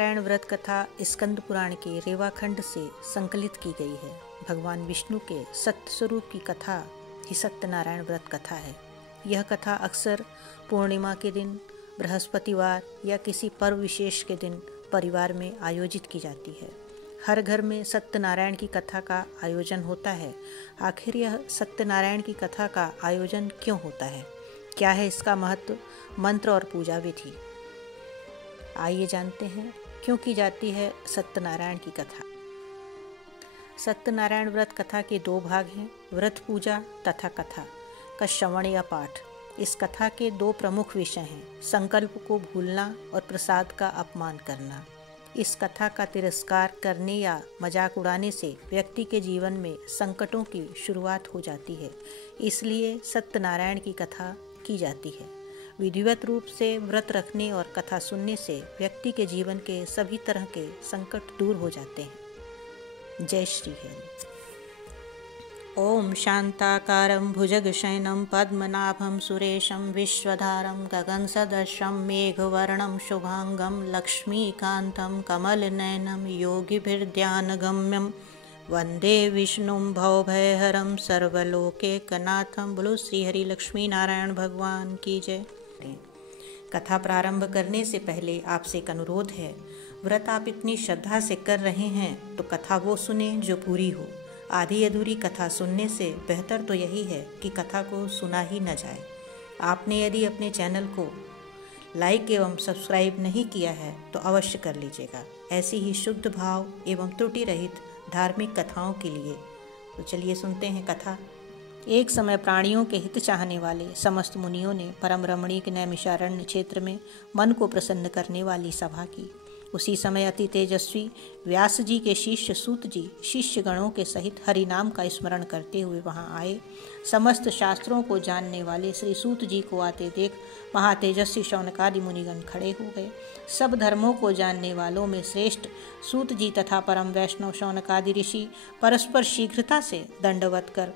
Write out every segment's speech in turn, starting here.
सत्यनारायण व्रत कथा स्कंद पुराण के रेवाखंड से संकलित की गई है। भगवान विष्णु के सत्य स्वरूप की कथा ही सत्यनारायण व्रत कथा है। यह कथा अक्सर पूर्णिमा के दिन, बृहस्पतिवार या किसी पर्व विशेष के दिन परिवार में आयोजित की जाती है। हर घर में सत्यनारायण की कथा का आयोजन होता है। आखिर यह सत्यनारायण की कथा का आयोजन क्यों होता है? क्या है इसका महत्व, मंत्र और पूजा विधि? आइए जानते हैं क्यों की जाती है सत्यनारायण की कथा। सत्यनारायण व्रत कथा के दो भाग हैं, व्रत पूजा तथा कथा का श्रवण या पाठ। इस कथा के दो प्रमुख विषय हैं, संकल्प को भूलना और प्रसाद का अपमान करना। इस कथा का तिरस्कार करने या मजाक उड़ाने से व्यक्ति के जीवन में संकटों की शुरुआत हो जाती है, इसलिए सत्यनारायण की कथा की जाती है। विधिवत रूप से व्रत रखने और कथा सुनने से व्यक्ति के जीवन के सभी तरह के संकट दूर हो जाते हैं। जय श्री हरि। ओम शांताकारं भुजगशयनं पद्मनाभं सुरेशं विश्वधारं गगनसदृशं मेघवर्णं शुभांगं लक्ष्मीकान्तं कमलनयनं योगिभिर्ध्यानगम्यं वंदे विष्णुं भवभयहरं सर्वलोकैकनाथं। बोलो श्री हरि लक्ष्मी नारायण भगवान की जय। कथा प्रारंभ करने से पहले आपसे एक अनुरोध है, व्रत आप इतनी श्रद्धा से कर रहे हैं तो कथा वो सुने जो पूरी हो। आधी अधूरी कथा सुनने से बेहतर तो यही है कि कथा को सुना ही न जाए। आपने यदि अपने चैनल को लाइक एवं सब्सक्राइब नहीं किया है तो अवश्य कर लीजिएगा, ऐसी ही शुद्ध भाव एवं त्रुटि रहित धार्मिक कथाओं के लिए। तो चलिए सुनते हैं कथा। एक समय प्राणियों के हित चाहने वाले समस्त मुनियों ने परम रमणीक नैमिषारण्य क्षेत्र में मन को प्रसन्न करने वाली सभा की। उसी समय अति तेजस्वी व्यास जी के शिष्य सूत जी शिष्य गणों के सहित हरि नाम का स्मरण करते हुए वहां आए। समस्त शास्त्रों को जानने वाले श्री सूत जी को आते देख महातेजस्वी शौनकादि मुनिगण खड़े हो गए। सब धर्मों को जानने वालों में श्रेष्ठ सूत जी तथा परम वैष्णव शौनकादि ऋषि परस्पर शीघ्रता से दंडवत कर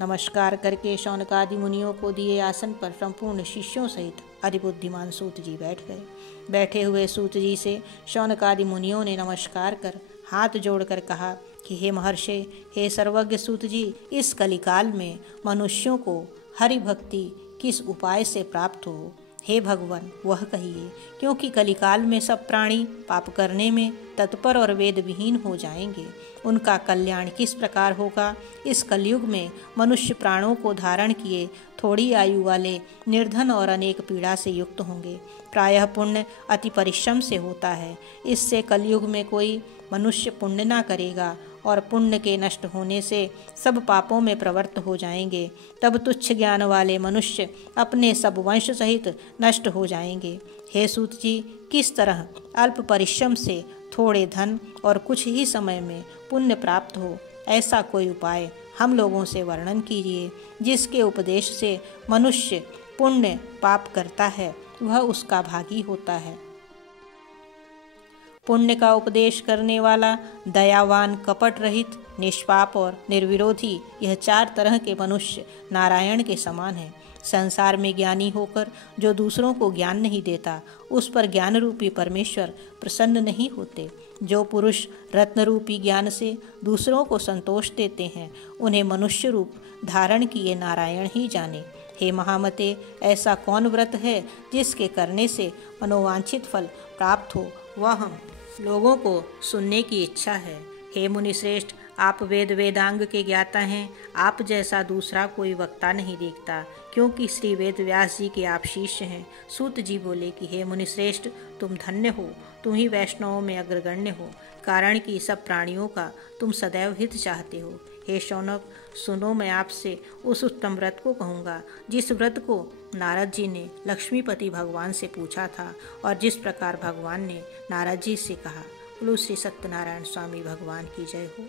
नमस्कार करके शौनकादि मुनियों को दिए आसन पर संपूर्ण शिष्यों सहित अधिबुद्धिमान सूत जी बैठ गए। बैठे हुए सूत जी से शौनकादि मुनियों ने नमस्कार कर हाथ जोड़कर कहा कि हे महर्षि, हे सर्वज्ञ सूत जी, इस कलिकाल में मनुष्यों को हरि भक्ति किस उपाय से प्राप्त हो? हे भगवान, वह कहिए, क्योंकि कलिकाल में सब प्राणी पाप करने में तत्पर और वेद विहीन हो जाएंगे। उनका कल्याण किस प्रकार होगा? इस कलयुग में मनुष्य प्राणों को धारण किए थोड़ी आयु वाले, निर्धन और अनेक पीड़ा से युक्त होंगे। प्रायः पुण्य अति परिश्रम से होता है, इससे कलयुग में कोई मनुष्य पुण्य ना करेगा और पुण्य के नष्ट होने से सब पापों में प्रवृत्त हो जाएंगे। तब तुच्छ ज्ञान वाले मनुष्य अपने सब वंश सहित नष्ट हो जाएंगे। हे सूत जी, किस तरह अल्प परिश्रम से थोड़े धन और कुछ ही समय में पुण्य प्राप्त हो, ऐसा कोई उपाय हम लोगों से वर्णन कीजिए, जिसके उपदेश से मनुष्य पुण्य पाप करता है वह उसका भागी होता है। पुण्य का उपदेश करने वाला, दयावान, कपट रहित, निष्पाप और निर्विरोधी, यह चार तरह के मनुष्य नारायण के समान हैं। संसार में ज्ञानी होकर जो दूसरों को ज्ञान नहीं देता, उस पर ज्ञान रूपी परमेश्वर प्रसन्न नहीं होते। जो पुरुष रत्न रूपी ज्ञान से दूसरों को संतोष देते हैं, उन्हें मनुष्य रूप धारण किए नारायण ही जाने। हे महामते, ऐसा कौन व्रत है जिसके करने से मनोवांछित फल प्राप्त हो? वह हम लोगों को सुनने की इच्छा है। हे मुनि श्रेष्ठ, आप वेद वेदांग के ज्ञाता हैं। आप जैसा दूसरा कोई वक्ता नहीं देखता, क्योंकि श्री वेद व्यास जी के आप शिष्य हैं। सूत जी बोले कि हे मुनि श्रेष्ठ, तुम धन्य हो, तुम ही वैष्णवों में अग्रगण्य हो, कारण कि सब प्राणियों का तुम सदैव हित चाहते हो। हे शौनक, सुनो, मैं आपसे उस उत्तम व्रत को कहूँगा जिस व्रत को नारद जी ने लक्ष्मीपति भगवान से पूछा था और जिस प्रकार भगवान ने नारद जी से कहा। बोलो श्री सत्यनारायण स्वामी भगवान की जय हो।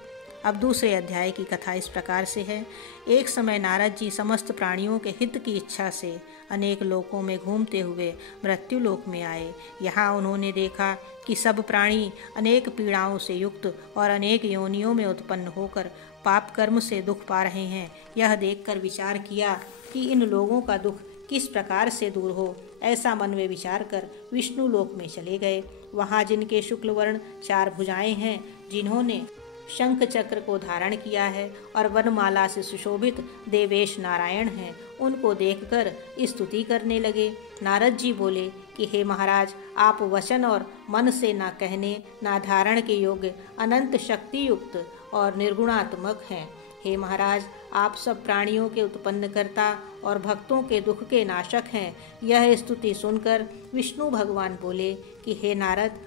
अब दूसरे अध्याय की कथा इस प्रकार से है। एक समय नारद जी समस्त प्राणियों के हित की इच्छा से अनेक लोकों में घूमते हुए मृत्यु लोक में आए। यहाँ उन्होंने देखा कि सब प्राणी अनेक पीड़ाओं से युक्त और अनेक योनियों में उत्पन्न होकर पाप कर्म से दुख पा रहे हैं। यह देखकर विचार किया कि इन लोगों का दुख किस प्रकार से दूर हो, ऐसा मन में विचार कर विष्णु लोक में चले गए। वहाँ जिनके शुक्ल वर्ण 4 भुजाएं हैं, जिन्होंने शंख चक्र को धारण किया है और वनमाला से सुशोभित देवेश नारायण हैं, उनको देखकर स्तुति करने लगे। नारद जी बोले कि हे महाराज, आप वचन और मन से ना कहने ना धारण के योग्य अनंत शक्ति युक्त और निर्गुणात्मक हैं। हे महाराज, आप सब प्राणियों के उत्पन्नकर्ता और भक्तों के दुख के नाशक हैं। यह स्तुति सुनकर विष्णु भगवान बोले कि हे नारद,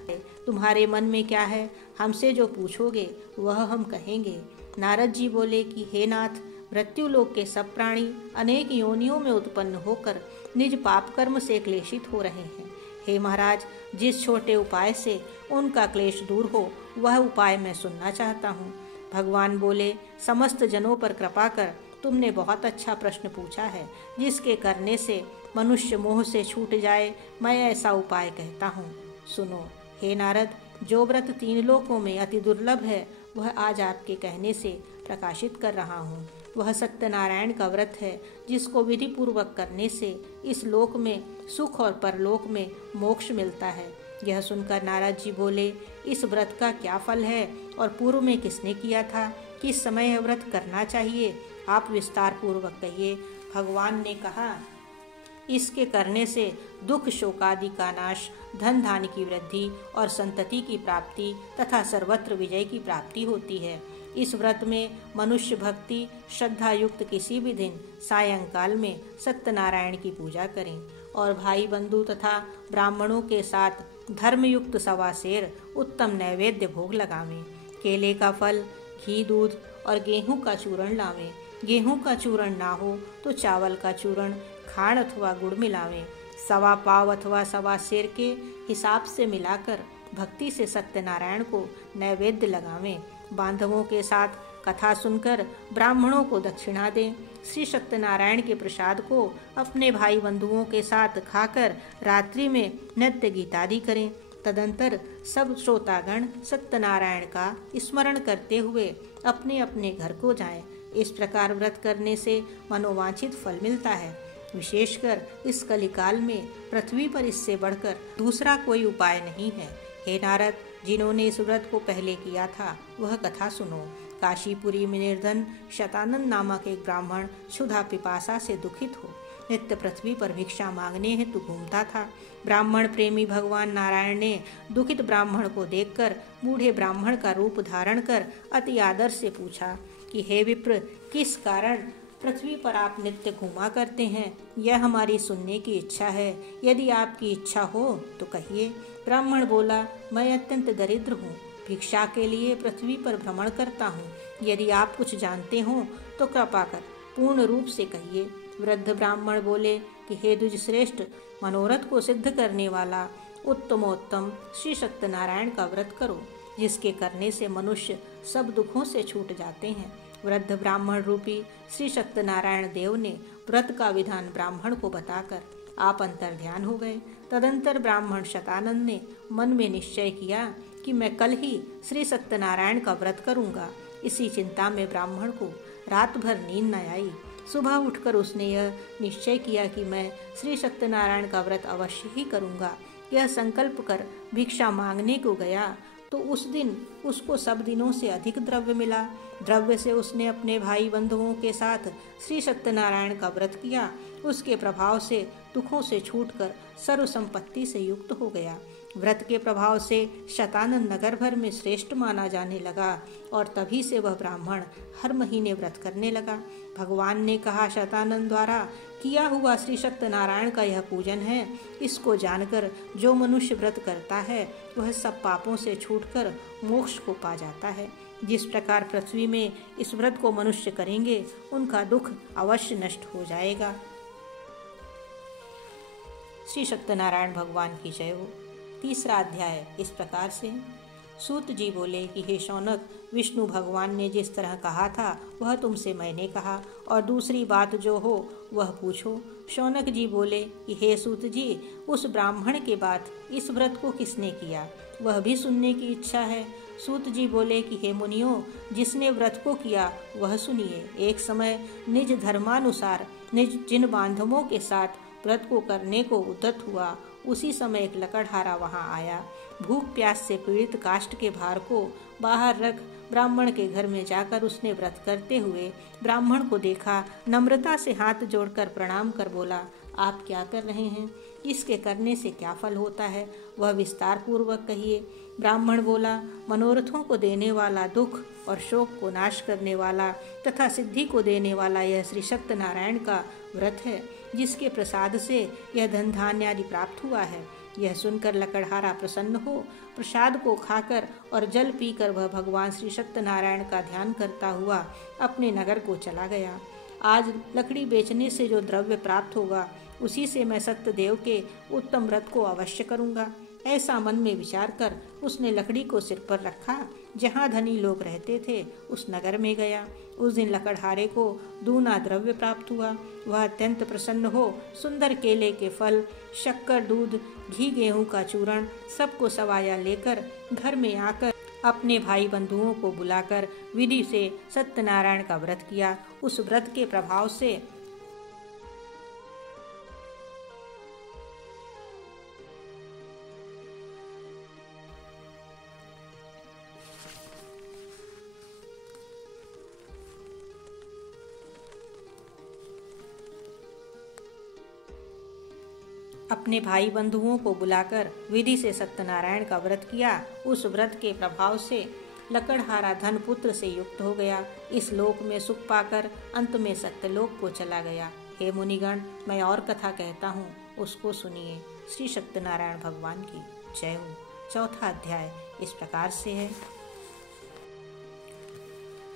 तुम्हारे मन में क्या है, हमसे जो पूछोगे वह हम कहेंगे। नारद जी बोले कि हे नाथ, मृत्युलोक के सब प्राणी अनेक योनियों में उत्पन्न होकर निज पाप कर्म से क्लेशित हो रहे हैं। हे महाराज, जिस छोटे उपाय से उनका क्लेश दूर हो, वह उपाय मैं सुनना चाहता हूँ। भगवान बोले, समस्त जनों पर कृपा कर तुमने बहुत अच्छा प्रश्न पूछा है, जिसके करने से मनुष्य मोह से छूट जाए, मैं ऐसा उपाय कहता हूँ, सुनो। हे नारद, जो व्रत 3 लोकों में अति दुर्लभ है, वह आज आपके कहने से प्रकाशित कर रहा हूँ। वह सत्यनारायण का व्रत है, जिसको विधि पूर्वक करने से इस लोक में सुख और परलोक में मोक्ष मिलता है। यह सुनकर नारद जी बोले, इस व्रत का क्या फल है और पूर्व में किसने किया था, किस समय यह व्रत करना चाहिए, आप विस्तार पूर्वक कहिए। भगवान ने कहा, इसके करने से दुख शोकादि का नाश, धन धान्य की वृद्धि और संतति की प्राप्ति तथा सर्वत्र विजय की प्राप्ति होती है। इस व्रत में मनुष्य भक्ति श्रद्धा युक्त किसी भी दिन सायंकाल में सत्यनारायण की पूजा करें और भाई बंधु तथा ब्राह्मणों के साथ धर्मयुक्त 1.25 सेर उत्तम नैवेद्य भोग लगावें। केले का फल, घी, दूध और गेहूं का चूर्ण लावें। गेहूं का चूर्ण ना हो तो चावल का चूर्ण, खांड अथवा गुड़ मिलावें। 1.25 पाव अथवा 1.25 सेर के हिसाब से मिलाकर भक्ति से सत्यनारायण को नैवेद्य लगावें। बांधवों के साथ कथा सुनकर ब्राह्मणों को दक्षिणा दें। श्री सत्यनारायण के प्रसाद को अपने भाई बंधुओं के साथ खाकर रात्रि में नित्य गीतादि करें। तदंतर सब श्रोतागण सत्यनारायण का स्मरण करते हुए अपने अपने घर को जाएं। इस प्रकार व्रत करने से मनोवांछित फल मिलता है। विशेषकर इस कलिकाल में पृथ्वी पर इससे बढ़कर दूसरा कोई उपाय नहीं है। हे नारद, जिन्होंने इस व्रत को पहले किया था वह कथा सुनो। काशीपुरी में निर्धन शतानंद नामक एक ब्राह्मण क्षुधा पिपासा से दुखित हो नित्य पृथ्वी पर भिक्षा मांगने हेतु घूमता था। ब्राह्मण प्रेमी भगवान नारायण ने दुखित ब्राह्मण को देखकर बूढ़े ब्राह्मण का रूप धारण कर अति आदर से पूछा कि हे विप्र, किस कारण पृथ्वी पर आप नित्य घूमा करते हैं, यह हमारी सुनने की इच्छा है। यदि आपकी इच्छा हो तो कहिए। ब्राह्मण बोला, मैं अत्यंत दरिद्र हूँ, भिक्षा के लिए पृथ्वी पर भ्रमण करता हूँ। यदि आप कुछ जानते हो तो कृपा कर पूर्ण रूप से कहिए। वृद्ध ब्राह्मण बोले कि हे द्विज श्रेष्ठ, मनोरथ को सिद्ध करने वाला उत्तमोत्तम श्री सत्यनारायण का व्रत करो, जिसके करने से मनुष्य सब दुखों से छूट जाते हैं। वृद्ध ब्राह्मण रूपी श्री सत्यनारायण देव ने व्रत का विधान ब्राह्मण को बताकर आप अंतर ध्यान हो गए। तदंतर ब्राह्मण शतानंद ने मन में निश्चय किया कि मैं कल ही श्री सत्यनारायण का व्रत करूंगा। इसी चिंता में ब्राह्मण को रात भर नींद न आई। सुबह उठकर उसने यह निश्चय किया कि मैं श्री सत्यनारायण का व्रत अवश्य ही करूंगा। यह संकल्प कर भिक्षा मांगने को गया तो उस दिन उसको सब दिनों से अधिक द्रव्य मिला। द्रव्य से उसने अपने भाई बंधुओं के साथ श्री सत्यनारायण का व्रत किया। उसके प्रभाव से दुखों से छूटकर सर्व संपत्ति से युक्त हो गया। व्रत के प्रभाव से शतानंद नगर भर में श्रेष्ठ माना जाने लगा और तभी से वह ब्राह्मण हर महीने व्रत करने लगा। भगवान ने कहा, शतानंद द्वारा किया हुआ श्री सत्यनारायण का यह पूजन है। इसको जानकर जो मनुष्य व्रत करता है वह सब पापों से छूटकर मोक्ष को पा जाता है। जिस प्रकार पृथ्वी में इस व्रत को मनुष्य करेंगे उनका दुख अवश्य नष्ट हो जाएगा। श्री सत्यनारायण भगवान की जय हो। 3रा अध्याय इस प्रकार से। सूत जी बोले कि हे शौनक, विष्णु भगवान ने जिस तरह कहा था वह तुमसे मैंने कहा, और दूसरी बात जो हो वह पूछो। शौनक जी बोले कि हे सूत जी, उस ब्राह्मण के बाद इस व्रत को किसने किया, वह भी सुनने की इच्छा है। सूत जी बोले कि हे मुनियों, जिसने व्रत को किया वह सुनिए। एक समय निज धर्मानुसार निज जिन बांधवों के साथ व्रत को करने को उद्यत हुआ, उसी समय एक लकड़हारा वहां आया। भूख प्यास से पीड़ित काष्ठ के भार को बाहर रख ब्राह्मण के घर में जाकर उसने व्रत करते हुए ब्राह्मण को देखा। नम्रता से हाथ जोड़कर प्रणाम कर बोला, आप क्या कर रहे हैं? इसके करने से क्या फल होता है, वह विस्तार पूर्वक कहिए। ब्राह्मण बोला, मनोरथों को देने वाला, दुख और शोक को नाश करने वाला तथा सिद्धि को देने वाला यह श्री सत्यनारायण का व्रत है, जिसके प्रसाद से यह धन धान्य आदि प्राप्त हुआ है। यह सुनकर लकड़हारा प्रसन्न हो प्रसाद को खाकर और जल पीकर वह भगवान श्री सत्यनारायण का ध्यान करता हुआ अपने नगर को चला गया। आज लकड़ी बेचने से जो द्रव्य प्राप्त होगा उसी से मैं सत्यदेव के उत्तम व्रत को अवश्य करूँगा। ऐसा मन में विचार कर उसने लकड़ी को सिर पर रखा। जहाँ धनी लोग रहते थे उस नगर में गया। उस दिन लकड़हारे को दूना द्रव्य प्राप्त हुआ। वह अत्यंत प्रसन्न हो सुंदर केले के फल, शक्कर, दूध, घी, गेहूं का चूर्ण सबको सवाया लेकर घर में आकर अपने भाई बंधुओं को बुलाकर विधि से सत्यनारायण का व्रत किया। उस व्रत के प्रभाव से अपने भाई बंधुओं को बुलाकर विधि से सत्यनारायण का व्रत किया। उस व्रत के प्रभाव से लकड़हारा धन पुत्र से युक्त हो गया। इस लोक में सुख पाकर अंत में सत्यलोक को चला गया। हे मुनिगण, मैं और कथा कहता हूँ, उसको सुनिए। श्री सत्यनारायण भगवान की जय हो। चौथा अध्याय इस प्रकार से है।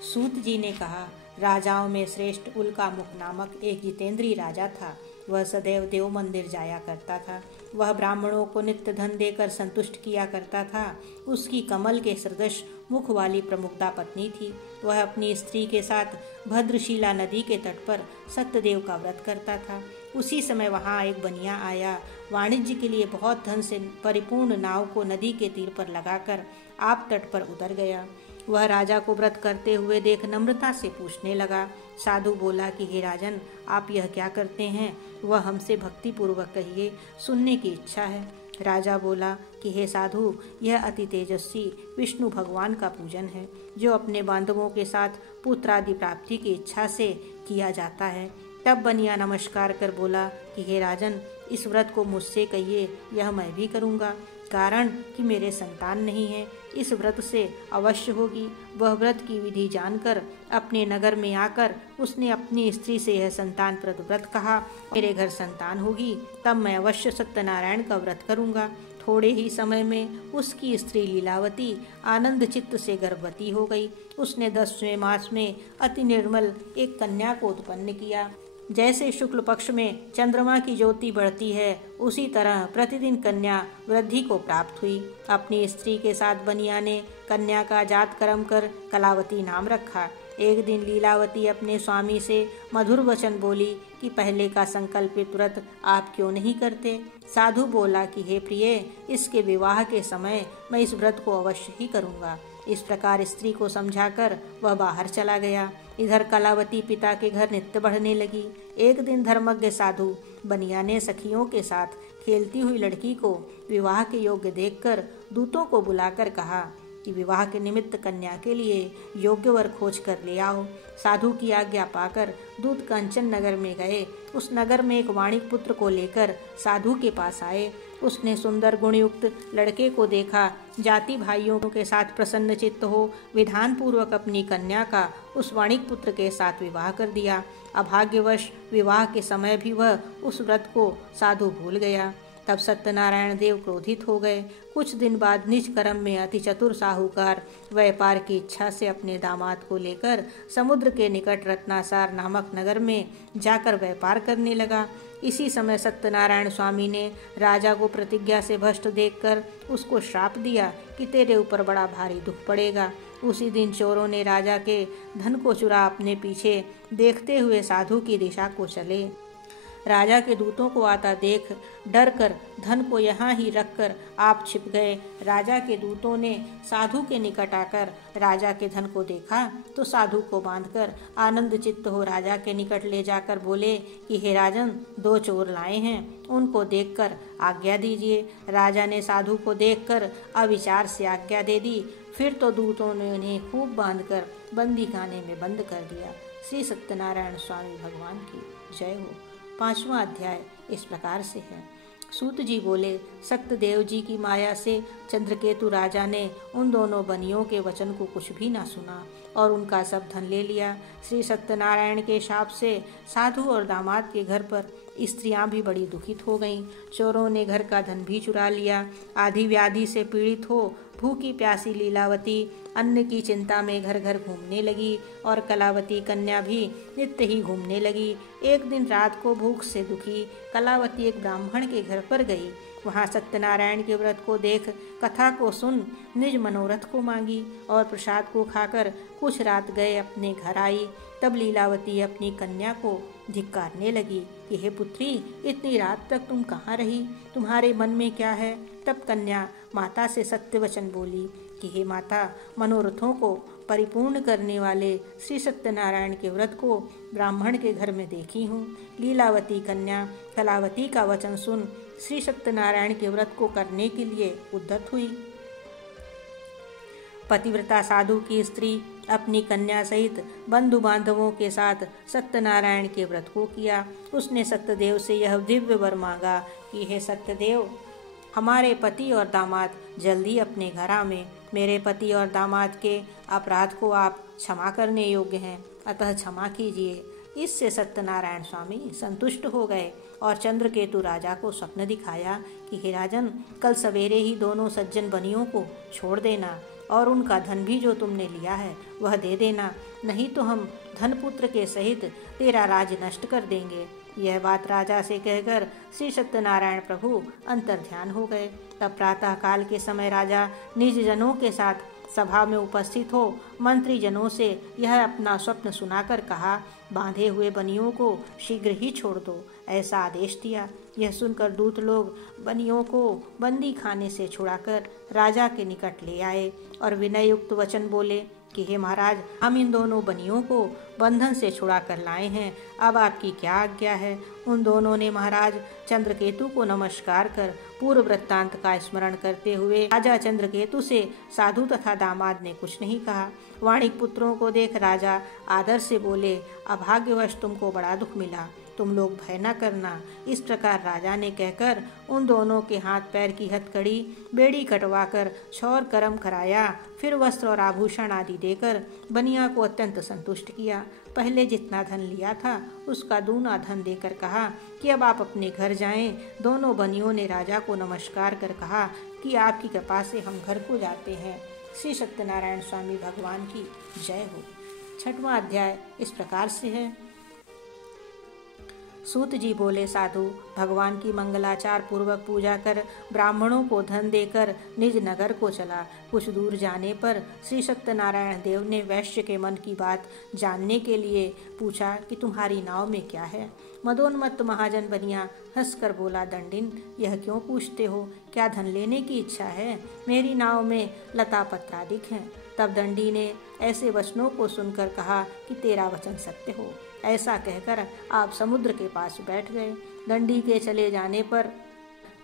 सूत जी ने कहा, राजाओं में श्रेष्ठ उल्कामुख नामक एक जितेंद्रीय राजा था। वह सदैव देव मंदिर जाया करता था। वह ब्राह्मणों को नित्य धन देकर संतुष्ट किया करता था। उसकी कमल के सदृश मुख वाली प्रमुखता पत्नी थी। वह अपनी स्त्री के साथ भद्रशिला नदी के तट पर सत्यदेव का व्रत करता था। उसी समय वहाँ एक बनिया आया। वाणिज्य के लिए बहुत धन से परिपूर्ण नाव को नदी के तीर पर लगाकर आप तट पर उतर गया। वह राजा को व्रत करते हुए देख नम्रता से पूछने लगा। साधु बोला कि हे राजन, आप यह क्या करते हैं? वह हमसे भक्ति पूर्वक कहिए, सुनने की इच्छा है। राजा बोला कि हे साधु, यह अति तेजस्वी विष्णु भगवान का पूजन है, जो अपने बांधवों के साथ पुत्र आदि प्राप्ति की इच्छा से किया जाता है। तब बनिया नमस्कार कर बोला कि हे राजन, इस व्रत को मुझसे कहिए, यह मैं भी करूँगा, कारण कि मेरे संतान नहीं है। इस व्रत से अवश्य होगी। वह व्रत की विधि जानकर अपने नगर में आकर उसने अपनी स्त्री से यह संतान प्रद व्रत कहा, मेरे घर संतान होगी तब मैं अवश्य सत्यनारायण का व्रत करूँगा। थोड़े ही समय में उसकी स्त्री लीलावती आनंद चित्त से गर्भवती हो गई। उसने 10वें मास में अति निर्मल एक कन्या को उत्पन्न किया। जैसे शुक्ल पक्ष में चंद्रमा की ज्योति बढ़ती है, उसी तरह प्रतिदिन कन्या वृद्धि को प्राप्त हुई। अपनी स्त्री के साथ बनिया ने कन्या का जात कर्म कर कलावती नाम रखा। एक दिन लीलावती अपने स्वामी से मधुर वचन बोली कि पहले का संकल्पित व्रत आप क्यों नहीं करते? साधु बोला कि हे प्रिय, इसके विवाह के समय मैं इस व्रत को अवश्य ही करूँगा। इस प्रकार स्त्री को समझाकर वह बाहर चला गया। इधर कलावती पिता के घर नित्य बढ़ने लगी। एक दिन धर्मज्ञ साधु बनिया ने सखियों के साथ खेलती हुई लड़की को विवाह के योग्य देखकर दूतों को बुलाकर कहा कि विवाह के निमित्त कन्या के लिए योग्य वर खोज कर ले आओ। साधु की आज्ञा पाकर दूत कंचन नगर में गए। उस नगर में एक वाणिक पुत्र को लेकर साधु के पास आए। उसने सुंदर गुणयुक्त लड़के को देखा। जाति भाइयों के साथ प्रसन्न चित्त हो विधान पूर्वक अपनी कन्या का उस वाणिक पुत्र के साथ विवाह कर दिया। अभाग्यवश विवाह के समय भी वह उस व्रत को साधु भूल गया। तब सत्यनारायण देव क्रोधित हो गए। कुछ दिन बाद निज कर्म में अति चतुर साहूकार व्यापार की इच्छा से अपने दामाद को लेकर समुद्र के निकट रत्नासार नामक नगर में जाकर व्यापार करने लगा। इसी समय सत्यनारायण स्वामी ने राजा को प्रतिज्ञा से भ्रष्ट देखकर उसको श्राप दिया कि तेरे ऊपर बड़ा भारी दुख पड़ेगा। उसी दिन चोरों ने राजा के धन को चुरा अपने पीछे देखते हुए साधु की दिशा को चले। राजा के दूतों को आता देख डर कर धन को यहाँ ही रखकर आप छिप गए। राजा के दूतों ने साधु के निकट आकर राजा के धन को देखा तो साधु को बांधकर आनंद चित्त हो राजा के निकट ले जाकर बोले कि हे राजन, 2 चोर लाए हैं, उनको देखकर आज्ञा दीजिए। राजा ने साधु को देखकर अविचार से आज्ञा दे दी। फिर तो दूतों ने उन्हें खूब बांधकर बंदी खाने में बंद कर दिया। श्री सत्यनारायण स्वामी भगवान की जय हो। 5वां अध्याय इस प्रकार से है। सूत जी बोले, सत्यदेव जी की माया से चंद्रकेतु राजा ने उन दोनों बनियों के वचन को कुछ भी ना सुना और उनका सब धन ले लिया। श्री सत्यनारायण के शाप से साधु और दामाद के घर पर स्त्रियां भी बड़ी दुखित हो गईं। चोरों ने घर का धन भी चुरा लिया। आदि व्याधि से पीड़ित हो भूखी प्यासी लीलावती अन्न की चिंता में घर घर घूमने लगी और कलावती कन्या भी नित्य ही घूमने लगी। एक दिन रात को भूख से दुखी कलावती एक ब्राह्मण के घर पर गई। वहाँ सत्यनारायण के व्रत को देख, कथा को सुन, निज मनोरथ को मांगी और प्रसाद को खाकर कुछ रात गए अपने घर आई। तब लीलावती अपनी कन्या को धिक्कारने लगी कि हे पुत्री, इतनी रात तक तुम कहाँ रही? तुम्हारे मन में क्या है? तब कन्या माता से सत्य वचन बोली कि हे माता, मनोरथों को परिपूर्ण करने वाले श्री सत्यनारायण के व्रत को ब्राह्मण के घर में देखी हूँ। लीलावती कन्या कलावती का वचन सुन श्री सत्यनारायण के व्रत को करने के लिए उद्यत हुई। पतिव्रता साधु की स्त्री अपनी कन्या सहित बंधु बांधवों के साथ सत्यनारायण के व्रत को किया। उसने सत्यदेव से यह दिव्य वर मांगा कि हे सत्यदेव, हमारे पति और दामाद जल्दी अपने घर आवें। मेरे पति और दामाद के अपराध को आप क्षमा करने योग्य हैं, अतः क्षमा कीजिए। इससे सत्यनारायण स्वामी संतुष्ट हो गए और चंद्रकेतु राजा को स्वप्न दिखाया कि हे राजन, कल सवेरे ही दोनों सज्जन बनियों को छोड़ देना और उनका धन भी जो तुमने लिया है वह दे देना, नहीं तो हम धनपुत्र के सहित तेरा राज नष्ट कर देंगे। यह बात राजा से कहकर श्री सत्यनारायण प्रभु अंतर्ध्यान हो गए। तब प्रातः काल के समय राजा निज जनों के साथ सभा में उपस्थित हो मंत्री जनों से यह अपना स्वप्न सुनाकर कहा, बांधे हुए बनियों को शीघ्र ही छोड़ दो, ऐसा आदेश दिया। यह सुनकर दूत लोग बनियों को बंदी खाने से छुड़ाकर राजा के निकट ले आए और विनय युक्त वचन बोले कि हे महाराज, हम इन दोनों बनियों को बंधन से छुड़ा कर लाए हैं, अब आपकी क्या आज्ञा है? उन दोनों ने महाराज चंद्रकेतु को नमस्कार कर पूर्व वृत्तांत का स्मरण करते हुए राजा चंद्रकेतु से साधु तथा दामाद ने कुछ नहीं कहा। वाणिक पुत्रों को देख राजा आदर से बोले, अभाग्यवश तुमको बड़ा दुख मिला, तुम लोग भय न करना। इस प्रकार राजा ने कहकर उन दोनों के हाथ पैर की हथकड़ी बेड़ी कटवाकर क्षौर कर्म कराया। फिर वस्त्र और आभूषण आदि देकर बनिया को अत्यंत संतुष्ट किया। पहले जितना धन लिया था उसका दूना धन देकर कहा कि अब आप अपने घर जाएं। दोनों बनियों ने राजा को नमस्कार कर कहा कि आपकी कृपा से हम घर को जाते हैं। श्री सत्यनारायण स्वामी भगवान की जय हो। 6वां अध्याय इस प्रकार से है। सूत जी बोले, साधु भगवान की मंगलाचार पूर्वक पूजा कर ब्राह्मणों को धन देकर निज नगर को चला। कुछ दूर जाने पर श्री सत्यनारायण देव ने वैश्य के मन की बात जानने के लिए पूछा कि तुम्हारी नाव में क्या है? मदोन्मत्त महाजन बनिया हंसकर बोला, दंडिन, यह क्यों पूछते हो? क्या धन लेने की इच्छा है? मेरी नाव में लता पत्रादिक हैं। तब दंडी ने ऐसे वचनों को सुनकर कहा कि तेरा वचन सत्य हो। ऐसा कहकर आप समुद्र के पास बैठ गए। दंडी के चले जाने पर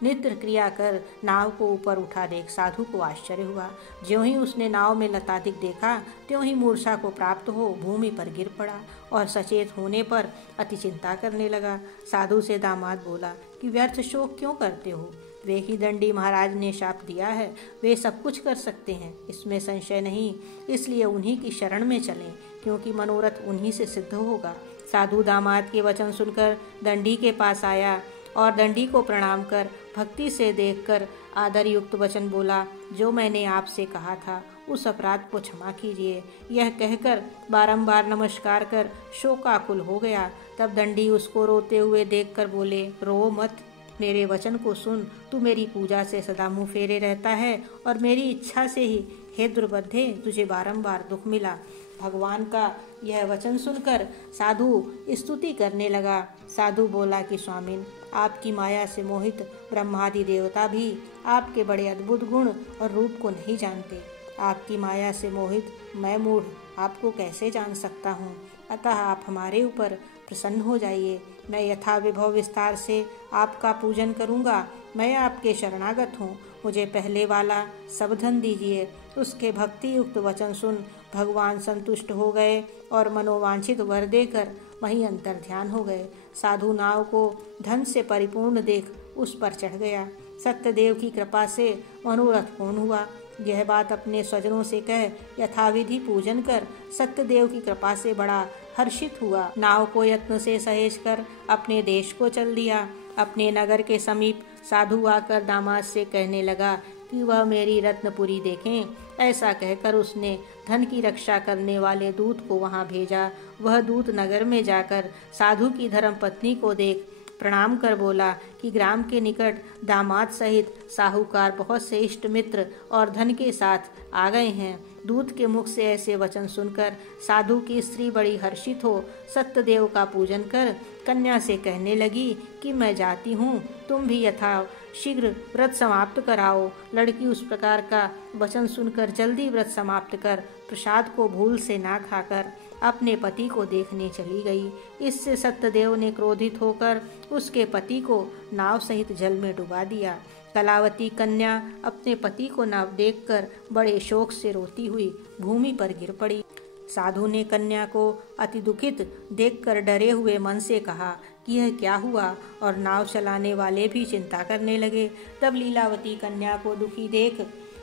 नित्य क्रिया कर नाव को ऊपर उठा देख साधु को आश्चर्य हुआ। ज्यों ही उसने नाव में लतादिक देखा त्यों ही मूर्छा को प्राप्त हो भूमि पर गिर पड़ा और सचेत होने पर अति चिंता करने लगा। साधु से दामाद बोला कि व्यर्थ शोक क्यों करते हो? वे ही दंडी महाराज ने शाप दिया है, वे सब कुछ कर सकते हैं, इसमें संशय नहीं। इसलिए उन्हीं की शरण में चलें, क्योंकि मनोरथ उन्हीं से सिद्ध होगा। साधु दामाद के वचन सुनकर दंडी के पास आया और दंडी को प्रणाम कर भक्ति से देखकर आदर युक्त वचन बोला, जो मैंने आपसे कहा था उस अपराध को क्षमा कीजिए। यह कहकर बारंबार नमस्कार कर शोकाकुल हो गया। तब दंडी उसको रोते हुए देखकर बोले, रो मत, मेरे वचन को सुन। तू मेरी पूजा से सदा मुँह फेरे रहता है और मेरी इच्छा से ही हे दुर्बद्धे तुझे बारंबार दुख मिला। भगवान का यह वचन सुनकर साधु स्तुति करने लगा। साधु बोला कि स्वामिन, आपकी माया से मोहित ब्रह्मादि देवता भी आपके बड़े अद्भुत गुण और रूप को नहीं जानते। आपकी माया से मोहित मैं मूढ़ आपको कैसे जान सकता हूँ। अतः आप हमारे ऊपर प्रसन्न हो जाइए। मैं यथा विभव विस्तार से आपका पूजन करूँगा। मैं आपके शरणागत हूँ। मुझे पहले वाला सब धन दीजिए। उसके भक्ति युक्त वचन सुन भगवान संतुष्ट हो गए और मनोवांछित वर देकर वहीं अंतर ध्यान हो गए। साधु नाव को धन से परिपूर्ण देख उस पर चढ़ गया। सत्यदेव की कृपा से मनोरथ पूर्ण हुआ। यह बात अपने स्वजनों से कह यथाविधि पूजन कर सत्यदेव की कृपा से बड़ा हर्षित हुआ। नाव को यत्न से सहेज कर अपने देश को चल दिया। अपने नगर के समीप साधु आकर दामाद से कहने लगा कि वह मेरी रत्नपुरी देखें। ऐसा कहकर उसने धन की रक्षा करने वाले दूत को वहां भेजा। वह दूत नगर में जाकर साधु की धर्मपत्नी को देख प्रणाम कर बोला कि ग्राम के निकट दामाद सहित साहूकार बहुत से इष्ट मित्र और धन के साथ आ गए हैं। दूत के मुख से ऐसे वचन सुनकर साधु की स्त्री बड़ी हर्षित हो सत्यदेव का पूजन कर कन्या से कहने लगी कि मैं जाती हूँ, तुम भी यथा शीघ्र व्रत समाप्त कराओ। लड़की उस प्रकार का वचन सुनकर जल्दी व्रत समाप्त कर प्रसाद को भूल से ना खाकर अपने पति को देखने चली गई। इससे सत्यदेव ने क्रोधित होकर उसके पति को नाव सहित जल में डुबा दिया। कलावती कन्या अपने पति को न देखकर बड़े शोक से रोती हुई भूमि पर गिर पड़ी। साधु ने कन्या को अति दुखित देखकर डरे हुए मन से कहा कि यह क्या हुआ, और नाव चलाने वाले भी चिंता करने लगे। तब लीलावती कन्या को दुखी देख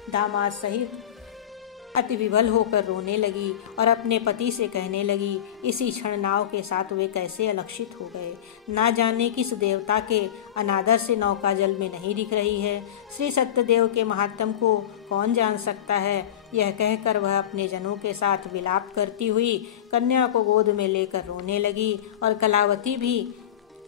दामाद सहित अति विवल होकर रोने लगी और अपने पति से कहने लगी, इसी क्षण नाव के साथ वे कैसे अलक्षित हो गए। ना जाने किस देवता के अनादर से नौका जल में नहीं दिख रही है। श्री सत्यदेव के महात्म को कौन जान सकता है। यह कहकर वह अपने जनों के साथ विलाप करती हुई कन्या को गोद में लेकर रोने लगी और कलावती भी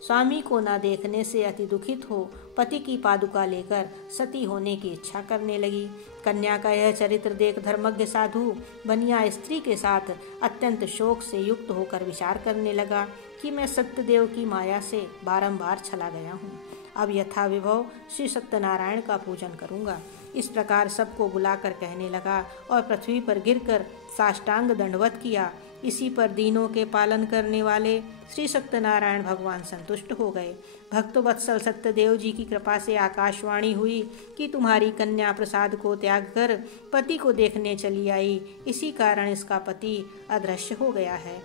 स्वामी को न देखने से अति दुखित हो पति की पादुका लेकर सती होने की इच्छा करने लगी। कन्या का यह चरित्र देख धर्मज्ञ साधु बनिया स्त्री के साथ अत्यंत शोक से युक्त होकर विचार करने लगा कि मैं सत्यदेव की माया से बारंबार चला गया हूँ। अब यथा विभव श्री सत्यनारायण का पूजन करूँगा। इस प्रकार सबको बुलाकर कहने लगा और पृथ्वी पर गिरकर साष्टांग दंडवत किया। इसी पर दीनों के पालन करने वाले श्री सत्यनारायण भगवान संतुष्ट हो गए। भक्तवत्सल सत्यदेव जी की कृपा से आकाशवाणी हुई कि तुम्हारी कन्या प्रसाद को त्याग कर पति को देखने चली आई, इसी कारण इसका पति अदृश्य हो गया है।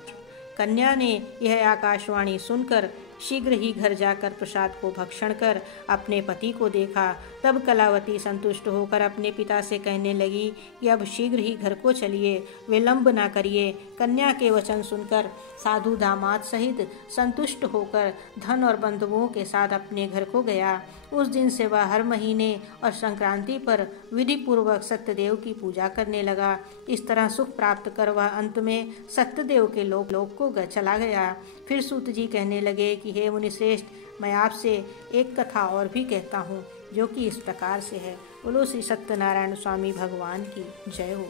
कन्या ने यह आकाशवाणी सुनकर शीघ्र ही घर जाकर प्रसाद को भक्षण कर अपने पति को देखा। तब कलावती संतुष्ट होकर अपने पिता से कहने लगी कि अब शीघ्र ही घर को चलिए, विलंब न करिए। कन्या के वचन सुनकर साधु दामाद सहित संतुष्ट होकर धन और बंधुओं के साथ अपने घर को गया। उस दिन से वह हर महीने और संक्रांति पर विधि पूर्वक सत्यदेव की पूजा करने लगा। इस तरह सुख प्राप्त कर वह अंत में सत्यदेव के लोक को चला गया। फिर सूत जी कहने लगे कि हे मुनिश्रेष्ठ, मैं आपसे एक कथा और भी कहता हूँ जो कि इस प्रकार से है। बोलो श्री सत्यनारायण स्वामी भगवान की जय हो।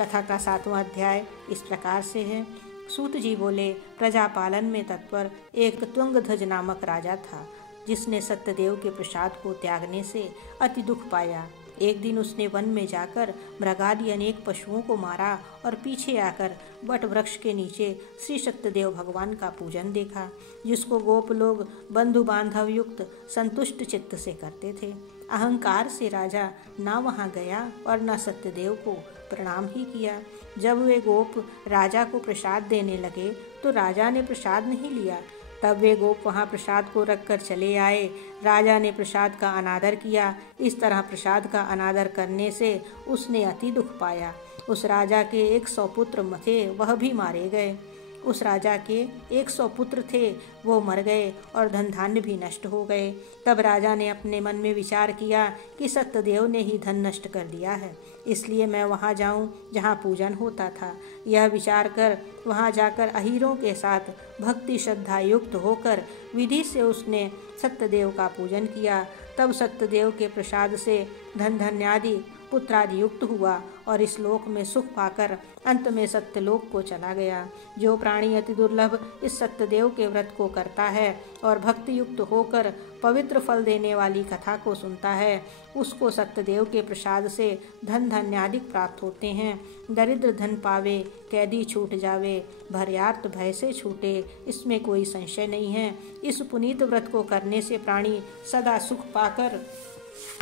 कथा का 7वां अध्याय इस प्रकार से है। सूत जी बोले, प्रजा पालन में तत्पर एक त्वंगध्वज नामक राजा था, जिसने सत्यदेव के प्रसाद को त्यागने से अति दुख पाया। एक दिन उसने वन में जाकर मृगादि अनेक पशुओं को मारा और पीछे आकर वट वृक्ष के नीचे श्री सत्यदेव भगवान का पूजन देखा, जिसको गोप लोग बंधु बांधव युक्त संतुष्ट चित्त से करते थे। अहंकार से राजा ना वहाँ गया और न सत्यदेव को प्रणाम ही किया। जब वे गोप राजा को प्रसाद देने लगे तो राजा ने प्रसाद नहीं लिया। तब वे गोप वहाँ प्रसाद को रखकर चले आए। राजा ने प्रसाद का अनादर किया। इस तरह प्रसाद का अनादर करने से उसने अति दुख पाया। उस राजा के 100 पुत्र थे, वह भी मारे गए। उस राजा के 100 पुत्र थे, वो मर गए और धन धान्य भी नष्ट हो गए। तब राजा ने अपने मन में विचार किया कि सत्यदेव ने ही धन नष्ट कर दिया है, इसलिए मैं वहाँ जाऊँ जहाँ पूजन होता था। यह विचार कर वहाँ जाकर अहीरों के साथ भक्ति श्रद्धा युक्त होकर विधि से उसने सत्यदेव का पूजन किया। तब सत्यदेव के प्रसाद से धन धान्यादि पुत्रादि युक्त हुआ और इस लोक में सुख पाकर अंत में सत्यलोक को चला गया। जो प्राणी अति दुर्लभ इस सत्यदेव के व्रत को करता है और भक्ति युक्त होकर पवित्र फल देने वाली कथा को सुनता है, उसको सत्यदेव के प्रसाद से धन धान्यादिक प्राप्त होते हैं। दरिद्र धन पावे, कैदी छूट जावे, भर्यार्त भय से छूटे, इसमें कोई संशय नहीं है। इस पुनीत व्रत को करने से प्राणी सदा सुख पाकर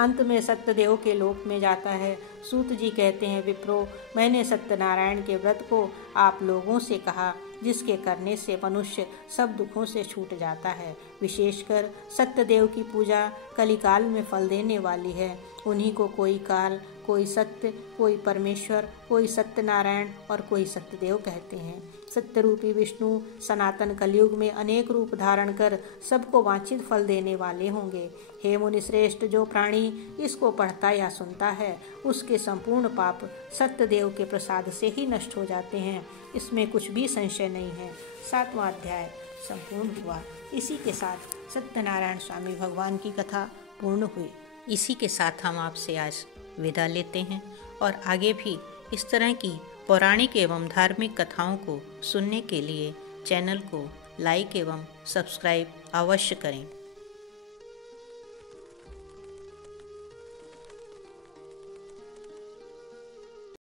अंत में सत्यदेव के लोक में जाता है। सूत जी कहते हैं, विप्रो, मैंने सत्यनारायण के व्रत को आप लोगों से कहा, जिसके करने से मनुष्य सब दुखों से छूट जाता है। विशेषकर सत्यदेव की पूजा कलिकाल में फल देने वाली है। उन्हीं को कोई काल, कोई सत्य, कोई परमेश्वर, कोई सत्यनारायण और कोई सत्यदेव कहते हैं। सत्यरूपी विष्णु सनातन कलयुग में अनेक रूप धारण कर सबको वांछित फल देने वाले होंगे। हे मुनि श्रेष्ठ, जो प्राणी इसको पढ़ता या सुनता है, उसके संपूर्ण पाप सत्यदेव के प्रसाद से ही नष्ट हो जाते हैं। इसमें कुछ भी संशय नहीं है। 7वां अध्याय संपूर्ण हुआ। इसी के साथ सत्यनारायण स्वामी भगवान की कथा पूर्ण हुई। इसी के साथ हम आपसे आज विदा लेते हैं और आगे भी इस तरह की पौराणिक एवं धार्मिक कथाओं को सुनने के लिए चैनल को लाइक एवं सब्सक्राइब अवश्य करें।